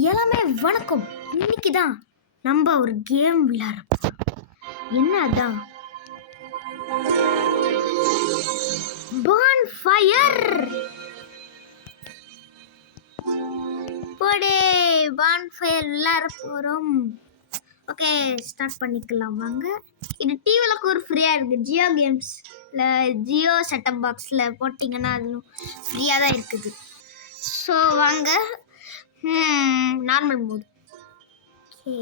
எல்லாமே வணக்கம். இன்னைக்கு தான் நம்ம ஒரு கேம் விளையாடுறோம். என்ன அதான் பான்ஃபயர். போடே பான்ஃபயர் விளையாட போகிறோம். ஓகே, ஸ்டார்ட் பண்ணிக்கலாம் வாங்க. இது டிவியில் ஒரு ஃப்ரீயாக இருக்குது. ஜியோ கேம்ஸில் ஜியோ செட்டப் பாக்ஸில் போட்டிங்கன்னா அது ஃப்ரீயாக தான் இருக்குது. ஸோ வாங்க, நார்மல் மோட். ஓகே,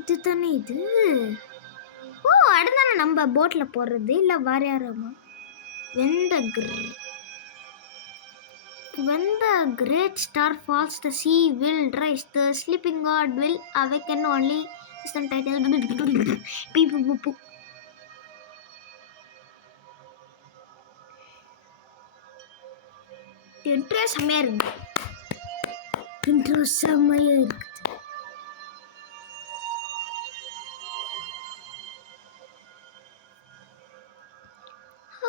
இது தானே இது. ஓ, அடுத்தானே நம்ம போட்டில் போடுறது இல்லை வேற யாராமா? When the great star falls, the sea will rise. The sleeping god will awaken only. Is the title. Intro செம்மையா இருக்கு.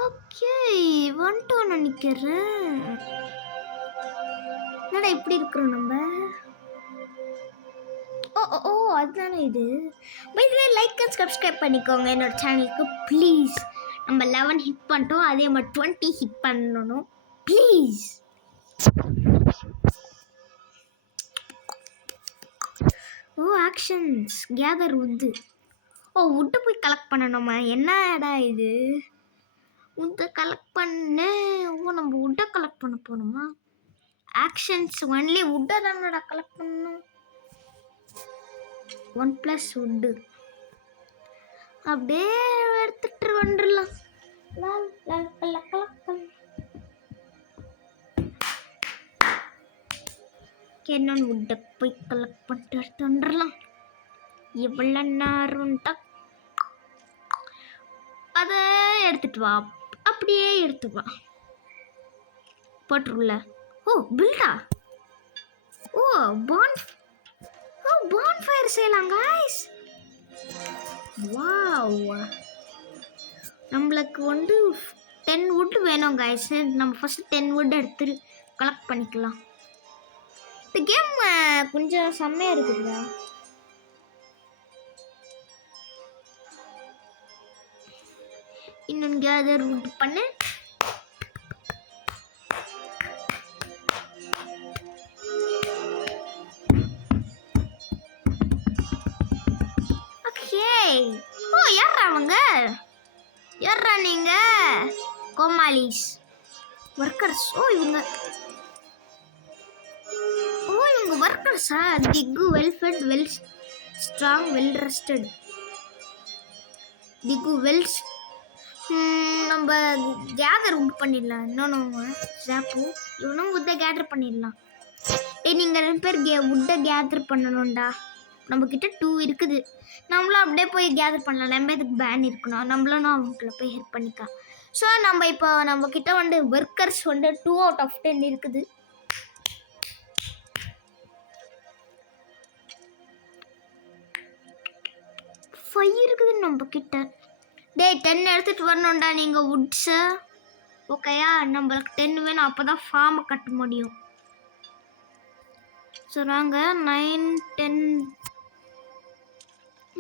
ஓகே, வந்துட்டோம் நினைக்கிறேன். என்னடா இப்படி இருக்கிறோம் நம்ம? ஓ அதுதானே இது. பை லைக் அண்ட் சப்ஸ்கிரைப் பண்ணிக்கோங்க என்னோட சேனலுக்கு ப்ளீஸ். நம்ம 11 ஹிட் பண்ணிட்டோம், அதே மாதிரி 20 ஹிட் பண்ணணும் ப்ளீஸ். ஓ, ஆக்ஷன்ஸ் கேதர் வுட்டு. ஓ, வுட்டை போய் கலெக்ட் பண்ணணுமா? என்னடா இது, வுட்டை கலெக்ட் பண்ணு. ஓ, நம்ம வுட்டை கலெக்ட் பண்ண போகணுமா? ஆக்ஷன்ஸ் ஒன்லி வுட்டை தானடா கலெக்ட் பண்ணணும். 1+ வுட்டு அப்படியே எடுத்துட்டு வந்துடலாம். என்னன்னு வுட்டை போய் கலெக்ட் பண்ணிட்டு எடுத்து வந்துடலாம். எவ்வளோ நேரம் அதை எடுத்துட்டு வா, அப்படியே எடுத்து வா போட்டுருல. ஓ, பில்டா. ஓ, பான்ஃபயர் செய்யலாம் गाइस. வாவ், நம்மளுக்கு 10 வுட் வேணும் गाइस. நம்ம ஃபர்ஸ்ட் 10 வுட் எடுத்து கலெக்ட் பண்ணிக்கலாம். இந்த கேம் கொஞ்சம் செம்மையா இருக்குதுடா. இன்னும் கேதர் வுட் பண்ணு. ஓகே. ஓ, யாரா அவங்க? யாரா நீங்க? கோமாலிஸ் ஒர்க்கர்ஸ். ஓ, இவங்க ஒர்க்கர்ஸா? டிகு well fed, well strong, well rested. டிகு வெல். நம்ம கேதர் வுட் பண்ணிடலாம். இன்னொன்று ஜாப்பு இவனும் வுட்டை கேதர் பண்ணிடலாம். நீங்கள் 2 பேர் வுட்டை கேதர் பண்ணணும்டா. நம்மக்கிட்ட 2 இருக்குது. நம்மளும் அப்படியே போய் கேதர் பண்ணலாம். நம்ம இதுக்கு பேன் இருக்கணும். நம்மளும் அவங்கள போய் ஹெல்ப் பண்ணிக்கலாம். ஸோ நம்ம இப்போ நம்மக்கிட்ட ஒர்க்கர்ஸ் 2 out of 10 இருக்குது. இருக்குது நம்ம கிட்ட. 10 எடுத்துட்டு வரணும்டா நீங்க வுட்ஸ். ஓகேயா? நம்மளுக்கு 10 வேணும், அப்பதான் ஃபார்ம் கட்ட முடியும். சொல்றாங்க 9 10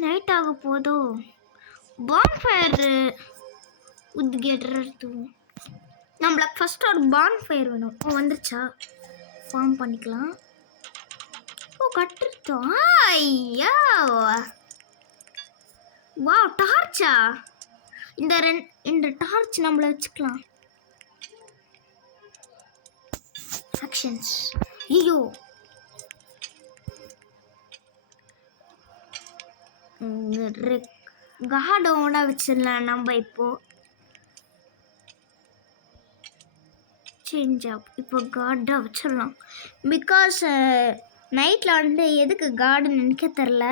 நைட் ஆக போதோ. பான்ஃபயர் வுட் கேட்டர் எடுத்து நம்மளுக்கு ஃபர்ஸ்ட் ஒரு பான்ஃபயர் வேணும். வந்துருச்சா? ஃபார்ம் பண்ணிக்கலாம். ஓ, கட்டிருச்சோம். ஐயா, வா, டார்ச்சா? இந்த டார்ச் நம்மள வச்சுக்கலாம். ஆக்ஷன்ஸ். ஐயோ, கார்டோட வச்சிடலாம். நம்ம இப்போ சேஞ்ச் ஆப். இப்போ கார்டாக வச்சிடலாம். பிகாஸ் நைட்டில் எதுக்கு கார்டுன்னு நினைக்க தெரில.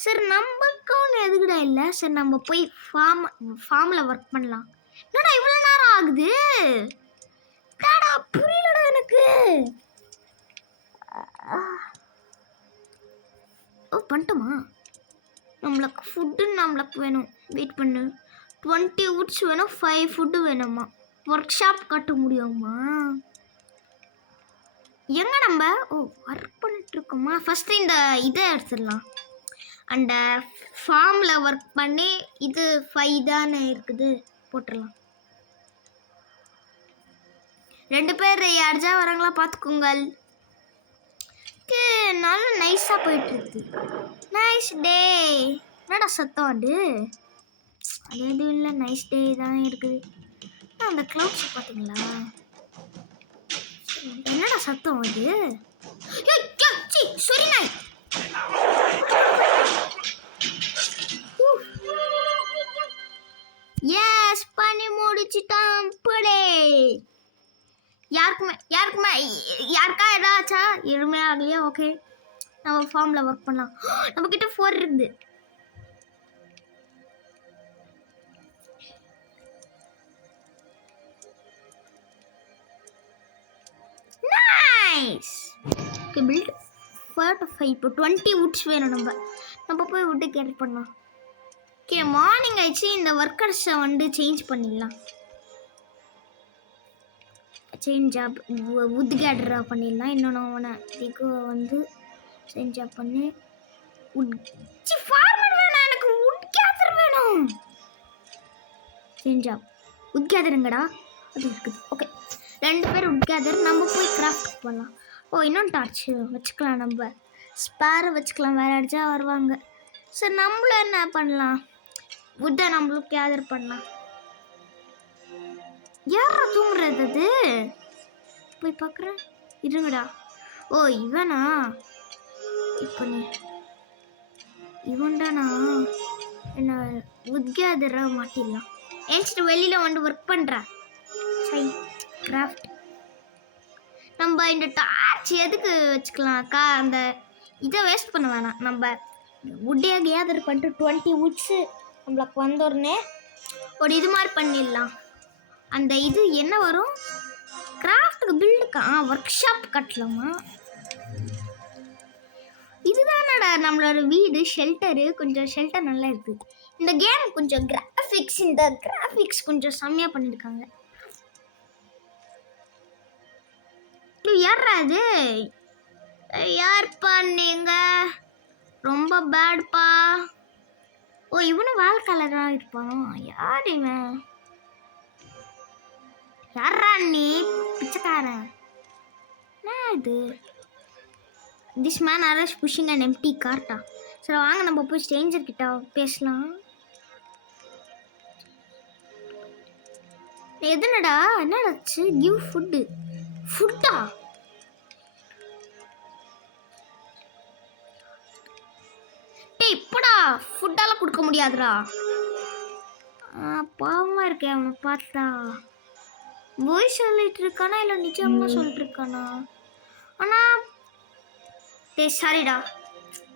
சரி, நமக்கு ஒன்று எதுக்குடா இல்லை. சரி, நம்ம போய் ஃபார்மில் ஒர்க் பண்ணலாம். என்னடா இவ்வளோ நேரம் ஆகுது? என்னடா புரியலடா எனக்கு. ஓ, பண்ணிட்டோமா? நம்மளுக்கு ஃபுட்டு வேணும். வெயிட் பண்ணு. 20 வுட்ஸ் வேணும், 5 ஃபுட்டு வேணுமா? ஒர்க் ஷாப் கட்ட முடியுமா? எங்க நம்ம ஒர்க் பண்ணிட்டு இருக்கோமா? ஃபர்ஸ்ட் இந்த இதை எடுத்துடலாம். அந்த ஃபார்ம்ல ஒர்க் பண்ணி இது 5 தானே இருக்குது, போட்டுடலாம். 2 பேர் யார்ஜா வராங்களா பார்த்துக்கோங்க. நல்லா நைஸாக போயிட்டு இருக்கு. Nice day. என்னடா சத்தம் அது? அது எதுவும் இல்லை, நைஸ் டே தான் இருக்குது. அந்த க்ளவுட்ஸ் பார்த்தீங்களா? என்னடா சத்தம் அது? சரி நாய். எஸ், பண்ணி முடிச்சிட்டோம். புடே யாருக்கா ஏதாச்சா? எதுவுமே ஆகலையா? ஓகே, நம்ம ஃபார்ம்ல ஒர்க் பண்ணலாம். நம்ம கிட்ட 4 இருக்குது. நைஸ். Okay, build 45. இப்போ 20 வுட்ஸ் வேணும். நம்ம போய் வுட்டு கேட் பண்ணலாம். ஓகே, மார்னிங் ஆயிடுச்சு. இந்த ஒர்க்கர்ஸை வந்து சேஞ்ச் பண்ணிடலாம். சேஞ்ச் ஜாப் வுட் கேதரா பண்ணிடலாம். இன்னொன்று இதுக்கு வந்து சேஞ்ச் ஜாப் பண்ணி ஃபார்மர் வேணும். எனக்கு வுட் கேதர் வேணும். சேஞ்ச் ஜாப் வுட் கேதருங்கடா, அது இருக்குது. ஓகே, 2 பேர் வுட் கேதர். நம்ம போய் கிராஃப்ட் பண்ணலாம். இன்னொன்று டார்ச் வச்சுக்கலாம். நம்ம ஸ்பேரை வச்சுக்கலாம். வேறு அடிச்சா வருவாங்க. சரி, நம்மளும் என்ன பண்ணலாம்? வுட்டை நம்மளும் கேதர் பண்ணலாம். யாரா தூங்குறது? அது போய் பார்க்குறேன். இருங்கடா. இவனா? இப்போ இவன்டானா? என்ன வுட் கேதரை மாட்டிடலாம். ஏன்ச்சிட்டு வெளியில் வந்து ஒர்க் பண்ணுறேன். சரி, கிராஃப்ட். நம்ம இந்த டார்ச் எதுக்கு வச்சுக்கலாம்க்கா? அந்த இதை வேஸ்ட் பண்ண வேணாம். நம்ம வுட்டே கேதர் பண்ணிட்டு 20 வுட்ஸு நம்மளுக்கு வந்தோடனே ஒரு இது மாதிரி பண்ணிடலாம். அந்த இது என்ன வரும்? கிராஃப்ட்டுக்கு பில்டுக்கா? ஒர்க் ஷாப் கட்டலாமா? இதுதானடா நம்மளோட வீடு. ஷெல்டரு, கொஞ்சம் ஷெல்டர் நல்லா இருக்குது. இந்த கேம் கொஞ்சம் கிராஃபிக்ஸ் கொஞ்சம் செம்மையாக பண்ணியிருக்காங்க. யாரா அது? யார்ப்பா நீங்க? ரொம்ப பேட்ப்பா. இவனும் வாழ்க்கையில் தான் இருப்பானோ? யார் இவன்? யாரா நீ? பிச்சைக்காரன். என்ன இது? திஸ் மேன் அரஸ் புஷிங் அண்ட் எம்டி கார்ட்டா? சரி, வாங்க நம்ம போய் ஸ்ட்ரேஞ்சர் கிட்ட பேசலாம். எதுனடா? என்னடாச்சு? கிவ் ஃபுட்டா? இப்படா ஃபுட்டாலாம் கொடுக்க முடியாதுடா. பாவமாக இருக்கேன் அவனை பார்த்தா. போய் சொல்லிட்டு இருக்கானா இல்லை நிஜமாக சொல்லிட்டு இருக்கானா? ஆனால் சாரிடா,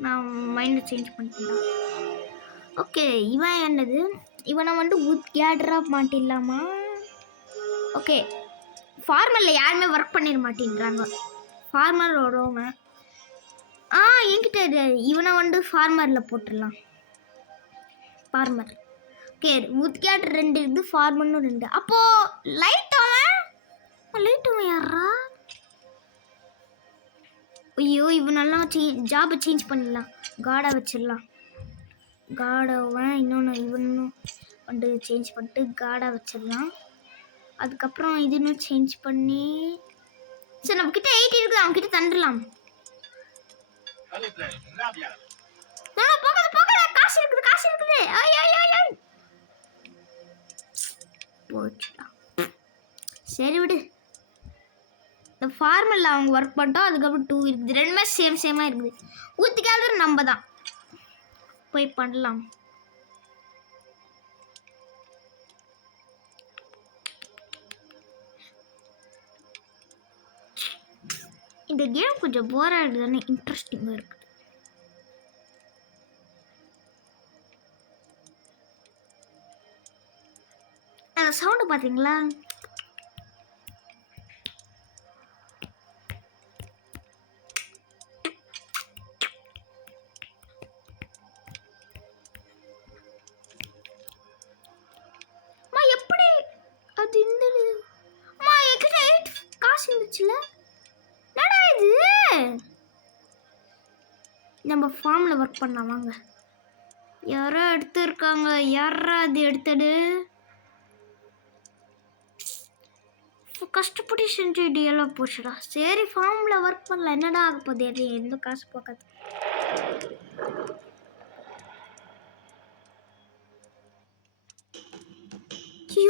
நான் மைண்டை சேஞ்ச் பண்ணிட்டேன். ஓகே, இவன் என்னது? இவனை வந்து வுட் கேதராக மாட்டிடலாமா? ஓகே, ஃபார்மரில் யாருமே ஒர்க் பண்ணிட மாட்டேங்கிறாங்க. ஃபார்மர் வருவன். என்கிட்ட இவனை வந்து ஃபார்மரில் போட்டுடலாம். ஃபார்மர். ஓகே, வுட் கேதர் 2 இருக்குது, ஃபார்மர்னு 2. அப்போது லைட்டவன் யாரா? ஐயோ, இவனெல்லாம் ஜாபை சேஞ்ச் பண்ணிடலாம். காடை வச்சிடலாம். காடவன் இன்னொன்று இவனும் வந்து சேஞ்ச் பண்ணிட்டு காடை வச்சிடலாம். அதுக்கப்புறம் இதுன்னு சேஞ்ச் பண்ணி சரி, நம்மக்கிட்ட 8 இருக்குது. அவன்கிட்ட தந்துடலாம். காசு இருக்குது. போச்சுடா. சரி விடு. இந்த ஃபார்மலில் அவங்க ஒர்க் பண்ணிட்டோம். அதுக்கப்புறம் 2 இருக்குது. 2மே சேமாக இருக்குது. ஊற்றிக்காத நம்ம தான் போய் பண்ணலாம். இந்த கேம் கொஞ்சம் போராக இருக்குதுன்னு இன்ட்ரெஸ்டிங்காக இருக்குது. அந்த சவுண்டு பார்த்தீங்களா? எப்படி அது இந்த வந்துச்சுல. என்னடா இது? நம்ம ஃபார்ம்ல ஒர்க் பண்ணலாம் வாங்க. யாரோ எடுத்துருக்காங்க. யாரா அது எடுத்தது? கஷ்டப்பட்டு செஞ்ச ஐடியாலாம் போச்சுடா. சரி ஃபார்ம்ல ஒர்க் பண்ணலாம். என்னடா ஆக போகுது? எந்த காசு பார்க்காது.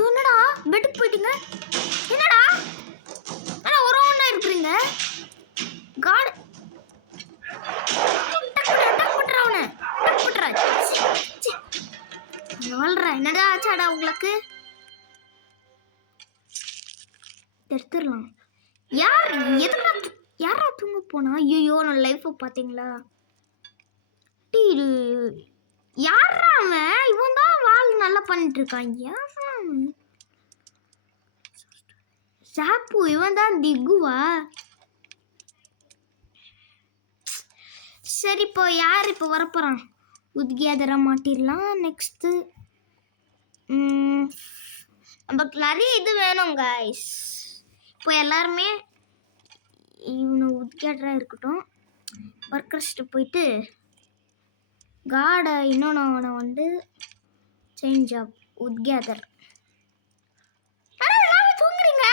என்னடா பெட்டுக்கு போயிட்டீங்க? என்னடா ஒரு ஒன்றா இருக்கிறீங்க? காட் என்னடா ஆச்சாடா உங்களுக்கு? எடுத்துடலாம். யாரா தூங்க போனா? ஐயோ நான் லைஃப் பாத்தீங்களா? யாரா அவன்? இவன் தான் வால் நல்லா பண்ணிட்டு இருக்கான். சாப்பு இவன் தான் திகுவா? சரி இப்போ யார் இப்போ வரப்போறான்? உத்கியாதரா மாட்டிடலாம். நெக்ஸ்ட் நமக்கு நிறைய இது வேணும் கைஸ். இப்போ எல்லாருமே இவனு உத்கியாதரா இருக்கட்டும். ஒர்க்கர்ஸ்ட்டு போயிட்டு காடை இன்னொன்று வந்து சேஞ்ச் ஆப் உத்கியாதர். தூங்குறீங்க?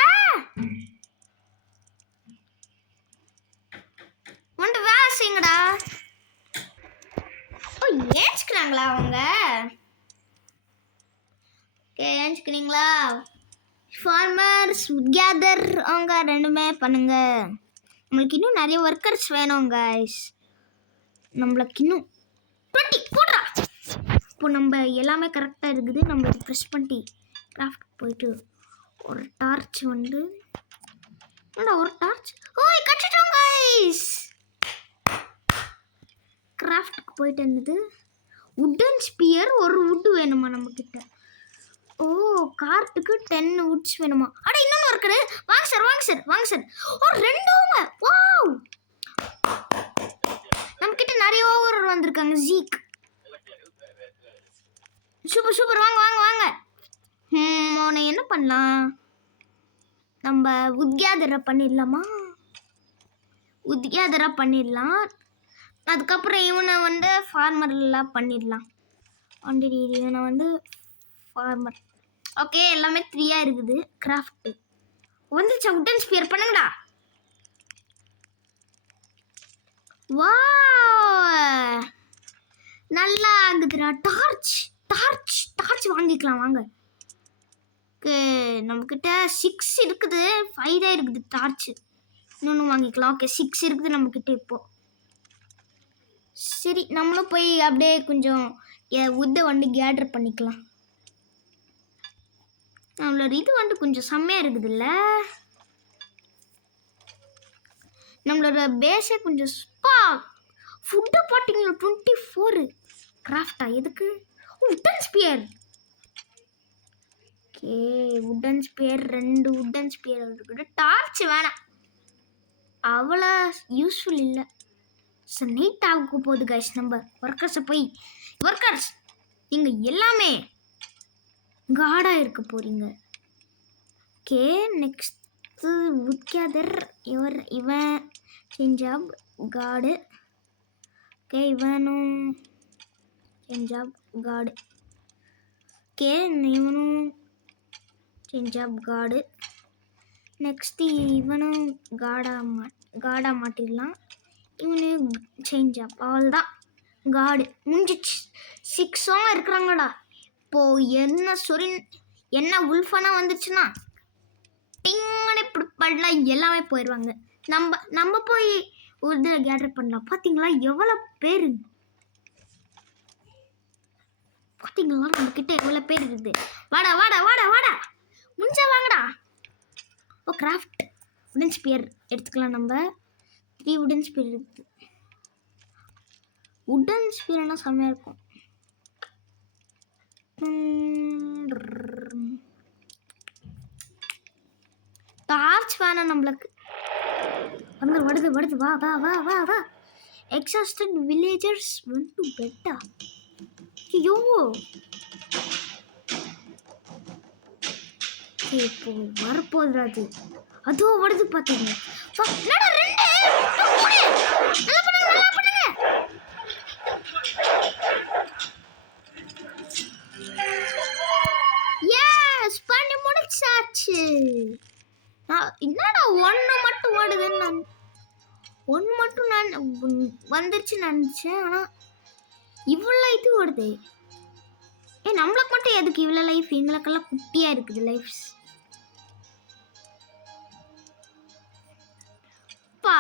ஒன்று வேலை செய்யுங்கடா. ஏஞ்சுக்கிறாங்களா அவங்க? ஏஞ்சுக்கிறீங்களா? ஃபார்மர்ஸ் உத்கியாதர் அவங்க ரெண்டுமே பண்ணுங்க. நம்மளுக்கு இன்னும் நிறைய ஒர்க்கர்ஸ் வேணும் கைஸ். நம்மளுக்கு இன்னும் 20 போடுறா. இப்போ நம்ம எல்லாமே கரெக்டாக இருக்குது. நம்ம ப்ரெஸ் பண்ணி கிராஃப்ட் போயிட்டு ஒரு டார்ச் வந்து ஒரு டார்ச் கட்டிட்டோம் கைஸ். கிராஃப்ட்டுக்கு போயிட்டு இருந்தது. வுட்டன் ஸ்பியர் ஒரு வுட்டு வேணுமா நம்மக்கிட்ட? கார்ட்டுக்கு 10 வுட்ஸ் வேணுமா? அட இன்னொன்று இருக்குது. வாங்க சார். ரெண்டுமே வாவ். நம்மக்கிட்ட நிறைய ஓவர் வந்திருக்காங்க. ஜீக் சூப்பர் வாங்க. உன்னை என்ன பண்ணலாம்? நம்ம உத்கியாதரா பண்ணிடலாம். அதுக்கப்புறம் இவனை வந்து ஃபார்மர்லாம் பண்ணிடலாம். இவனை வந்து ஃபார்மர். ஓகே எல்லாமே 3 இருக்குது. கிராஃப்ட் வந்துச்சா? வுட்டன் ஸ்பியர் பண்ணுங்கடா. வா நல்லா ஆகுதுடா. டார்ச் வாங்கிக்கலாம் வாங்க. நம்மக்கிட்ட 6 இருக்குது. 5 தான் இருக்குது டார்ச். இன்னொன்று வாங்கிக்கலாம். ஓகே 6 இருக்குது நம்மக்கிட்ட இப்போ. சரி நம்மளும் போய் அப்படியே கொஞ்சம் உத்தை வந்து கேதர் பண்ணிக்கலாம். நம்மளோட இது வந்து கொஞ்சம் செம்மையாக இருக்குதுல்ல. நம்மளோட பேஸே கொஞ்சம் ஃபுட்டு பார்த்தீங்களா? 24 கிராஃப்டா? எதுக்கு? Wooden spear. Okay wooden spear 2 wooden spear இருக்குது. டார்ச் வேணாம், அவ்வளோ யூஸ்ஃபுல் இல்லை. நைட் ஆக போகுது கைஸ். நம்ம ஒர்க்கர்ஸ் நீங்கள் எல்லாமே காடாக இருக்க போகிறீங்க. ஓகே நெக்ஸ்ட்டு உத்கியாதர் இவன் சேஞ்ச் ஆப் காடு. ஓகே இவனும் சேஞ்ச் ஆப் காடு. ஓகே இவனும் சேஞ்ச் ஆப் காடு. நெக்ஸ்ட்டு இவனும் காடாக மாட்டிடலாம். இவனு சேஞ்ச் ஆப். அவ்வளோதான் காடு முடிஞ்சிச்சு. 6 இருக்கிறாங்கடா. இப்போது என்ன உல்ஃபானா வந்துச்சுன்னா டிங்கனை இப்படிப்படலாம் எல்லாமே போயிடுவாங்க. நம்ம போய் ஒரு இதில் கேதர் பண்ணலாம். பார்த்தீங்களா எவ்வளோ பேர்? பார்த்தீங்களா நம்மக்கிட்ட எவ்வளோ பேர் இருக்குது? வாடா முடிஞ்சா வாங்கடா. கிராஃப்ட் வுடன் ஸ்பியர் எடுத்துக்கலாம். நம்ம 3 வுடன் ஸ்பியர் இருக்குது. வுடன் ஸ்பியர்னா செம்மையாக இருக்கும். டார்ச் வேணாம் நம்மளுக்கு. வருது வா. Exhausted villagers went to bed. ஐயோ இப்போ வரப்போகுது அது. அதுவும் வருது பார்த்தீங்க. பண்ணி முடிச்சாச்சு. என்னடா ஒன்று மட்டும் ஓடுதுன்னு நான் ஒன்று மட்டும் நான் வந்துருச்சுன்னு நினச்சேன். ஆனால் இவ்வளோ இது ஓடுது. நம்மளுக்கு மட்டும் எதுக்கு இவ்வளோ லைஃப்? எங்களுக்கெல்லாம் குட்டியாக இருக்குது லைஃப்ஸ். பா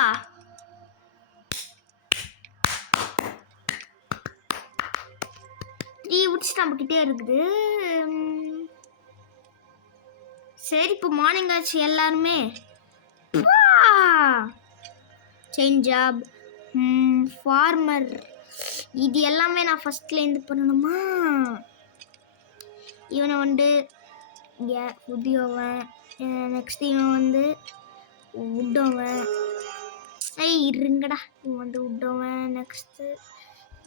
டீ குடிச்சு நம்மக்கிட்டே இருக்குது. சரி, இப்போ மார்னிங் ஆச்சு. எல்லாருமே செயின் ஜாப், ஃபார்மர், இது எல்லாமே நான் ஃபஸ்ட்லேருந்து பண்ணணுமா? இவனை வந்து உத்தியோவன், நெக்ஸ்ட் இவன் வந்து உட்டவன். இருங்கடா, இவன் வந்து உட்டவன். நெக்ஸ்ட்டு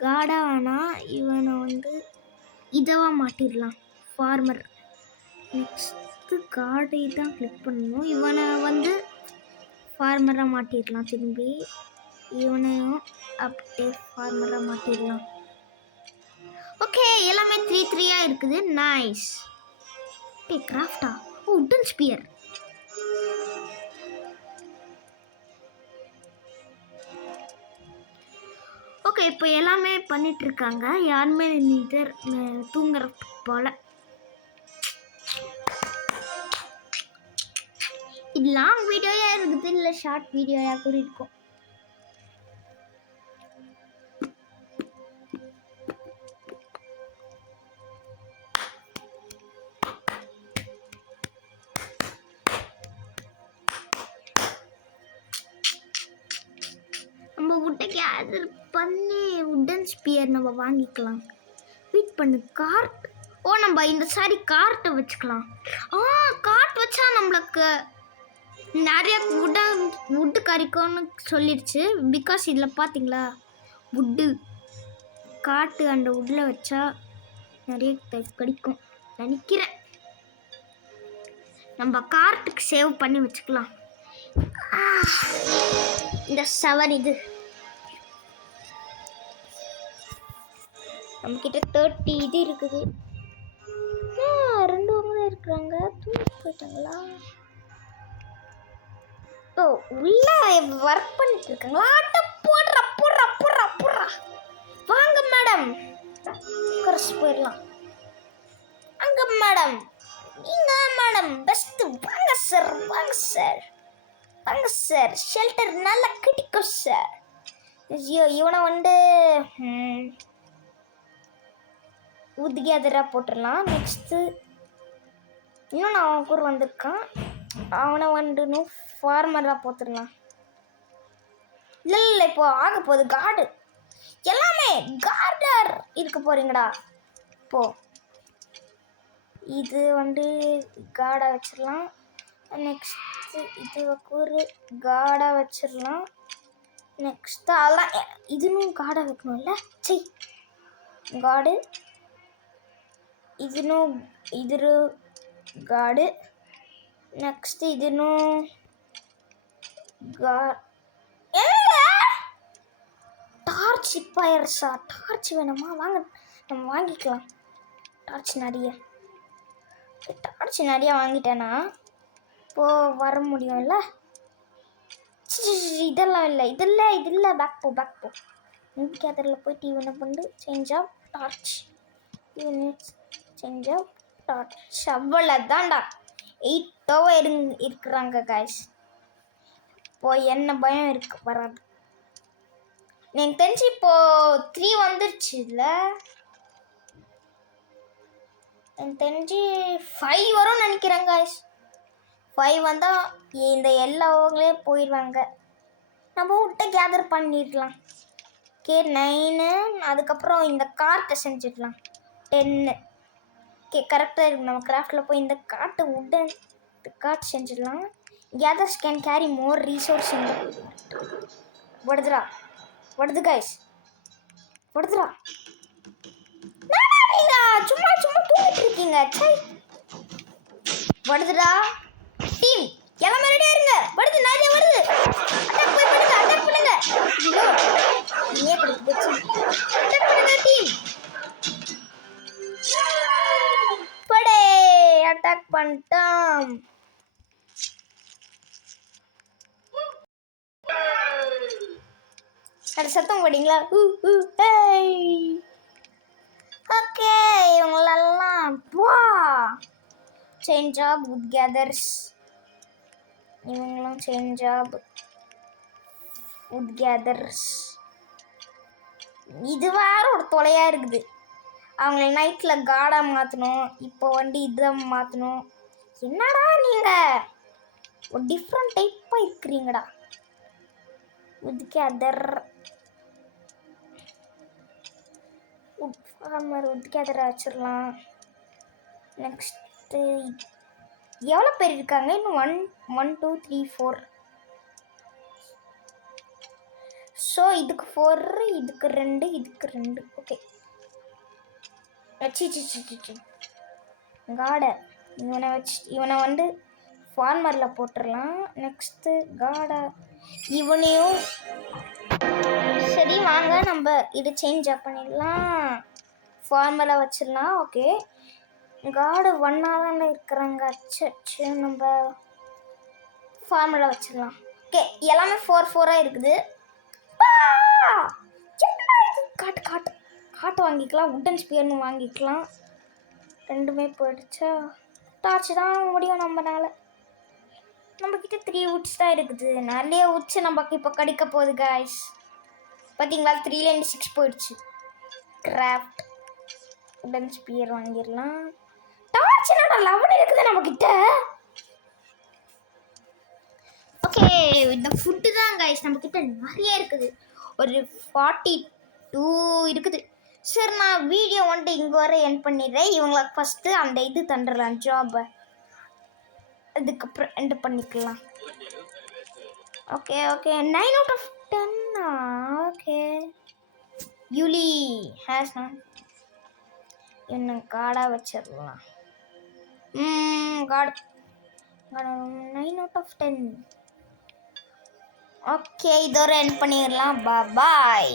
காடா வேணா, இவனை வந்து இதவா மாட்டிடலாம், ஃபார்மர். நெக்ஸ்ட்டு காடை தான் கிளிக் பண்ணணும். இவனை வந்து ஃபார்மராக மாட்டிடலாம். திரும்பி இவனையும் அப்படியே ஃபார்மராக மாட்டிடலாம். ஓகே, எல்லாமே 3-3 இருக்குது. நைஸ். கிராஃப்டா? Wooden spear. ஓகே, இப்போ எல்லாமே பண்ணிட்டு இருக்காங்க. யாருமே தூங்குற போல. இது லாங் வீடியோயா இருக்குது, இல்லை ஷார்ட் வீடியோயா கூட இருக்கும். நம்ம உட்டை கேதர் பண்ணி உட்டன் ஸ்பியர் நம்ம வாங்கிக்கலாம். வெயிட் பண்ணு, கார்ட். நம்ம இந்த சாரி கார்ட்டை வச்சுக்கலாம். கார்ட் வச்சா நம்மளுக்கு நிறைய வுட்டு கறிக்கும்னு சொல்லிடுச்சு. பிகாஸ் இதில் பார்த்தீங்களா, வுட்டு காட்டு அந்த வுட்டில் வச்சா நிறைய கடிக்கும் நினைக்கிறேன். நம்ம கார்ட்டுக்கு சேவ் பண்ணி வச்சுக்கலாம். இந்த 7 இது நம்மக்கிட்ட 30 இது இருக்குது. 2 இருக்கிறாங்க, தூக்கி போயிட்டாங்களா? உள்ள ஒர்க் பண்ணிட்டு இருக்காங்களா? போடுறா போடுறா போடுறா போடுறா. வாங்க மேடம், குறைச்சு போயிடலாம். அங்க மேடம், நீங்க மேடம் பெஸ்ட். வாங்க சார், வாங்க சார், வாங்க சார். ஷெல்டர் நல்லா கிடைக்கும் சார். ஐயோ, இவனை வந்து உத்கேதராக போட்டுடலாம். நெக்ஸ்ட்டு இன்னும் அவன் கூட வந்திருக்கான். அவனை வந்து ஃபார்மராக போட்டுடலாம். இல்லை, இப்போ ஆக போகுது கார்டு. எல்லாமே கார்டர் இருக்க போறீங்கடா. இப்போ இது வந்து கார்டாக வச்சிடலாம். நெக்ஸ்ட்டு இது ஒரு கார்டாக வச்சிடலாம். நெக்ஸ்ட்டு அதெல்லாம் இதுன்னு கார்டாக வைக்கணும்ல. சரி, கார்டு ಇದನ್ನು ಇದ್ರ ಗಾಡಿ. ನೆಕ್ಸ್ಟ್ ಇದನ್ನು டார்ச். இப்பயர்ஸா டார்ச் வேணுமா? வாங்க, நம்ம வாங்கிக்கலாம். டார்ச் நிறைய வாங்கிட்டேன்னா இப்போது வர முடியும்ல. இதெல்லாம் இல்லை, இது பேக் போ. இங்கே அதில் போயிட்டு இவனை பண்ணு change of torch. Change of torch. அவ்வளோதான்டா. 8 hour இருக்கிறாங்க காய்ஸ். இப்போ என்ன பயம் வராது. எனக்கு தெரிஞ்சு இப்போ 3 வந்துருச்சு. இல்லை, எனக்கு தெரிஞ்சு 5 வரும்னு நினைக்கிறேன் காய்ஸ். 5 வந்தால் இந்த எல்லாவங்களே போயிடுவாங்க. நம்ம விட்டு கேதர் பண்ணிடலாம். 9. அதுக்கப்புறம் இந்த கார்ட்டை செஞ்சிடலாம். 10. கரெக்டாக இருக்கு. நம்ம கிராஃப்டில் போய் இந்த காட்டு உட்டன் கார்ட் செஞ்சிடலாம். Gathers can carry more resource. வருது கைஸ், வருதுடா. சும்மா தூங்கிட்டு இருக்கீங்க. வருதுடா டீம் எல்லாமே ரெடியா இருங்க. வருது, நிறைய வருது. அட்டாக் பண்ணுங்க, அட்டாக் பண்ணுங்க. ஐயோ நீயே கொடுத்து போச்சு. அட்டாக் பண்ணுங்க டீம். படே அட்டாக் பண்ணிட்டோம். அது சத்தம் போட்டீங்களா? ஓகே இவங்களெல்லாம் வா சேஞ்ச் ஆப் வித் கேதர்ஸ். இவங்களும் சேஞ்ச் ஆப் வித் கேதர்ஸ். இது வேற ஒரு தொலையா இருக்குது. அவங்கள நைட்டில் கார்டாக மாற்றணும். இப்போ இதை மாற்றணும். என்னடா நீங்கள் ஒரு டிஃப்ரெண்ட் டைப்பாக இருக்கிறீங்கடா. வித் கேதர் வித் கேதரை வச்சிடலாம். நெக்ஸ்ட்டு எவ்வளோ பேர் இருக்காங்க? இன்னும் 1 2 3 4. ஸோ இதுக்கு 4, இதுக்கு 2, இதுக்கு 2. ஓகே காடை இவனை ஃபார்மரில் போட்டுடலாம். நெக்ஸ்ட்டு காடை இவனையும். சரி வாங்க நம்ம இது சேஞ்ச் பண்ணிடலாம். ஃபார்மரில் வச்சிடலாம். ஓகே காடு 1ஆக தானே இருக்கிறாங்க. அச்சு நம்ம ஃபார்மரில் வச்சிடலாம். ஓகே எல்லாமே 4 4ஆக இருக்குது. காட்டு காட்டு காட்டு வாங்கிக்கலாம். உட்டன் ஸ்பியர்னு வாங்கிக்கலாம். ரெண்டுமே போயிடுச்சா? டார்ச் தான் முடியும் நம்மனால. நம்மக்கிட்ட 3 உட்ஸ் தான் இருக்குது. நிறைய உட்ஸ் நமக்கு இப்போ கிடைக்க போகுது காய்ஸ். பார்த்தீங்களா 3 6 போயிடுச்சு. கிராஃப்ட் உடன் ஸ்பியர் வாங்கிடலாம். டார்ச் என்னடா 11 இருக்குது நம்மக்கிட்ட. ஓகே இந்த ஃபுட்டு தான் காய்ஸ் நம்மக்கிட்ட நிறைய இருக்குது. ஒரு 42 இருக்குது. சரி நான் வீடியோ இங்கே வர எண்ட் பண்ணிடுறேன். இவங்களுக்கு ஃபஸ்ட்டு அந்த இது தந்துடலாம் ஜாபை. அதுக்கப்புறம் எண்ட் பண்ணிக்கலாம். Okay okay 9 out of 10. Okay யூலி ஹேஸ் நான் இன்னும் காடாக வச்சிடலாம். Got 9 out of 10. ஓகே இதோட எண்ட் பண்ணிடலாம். பாய்.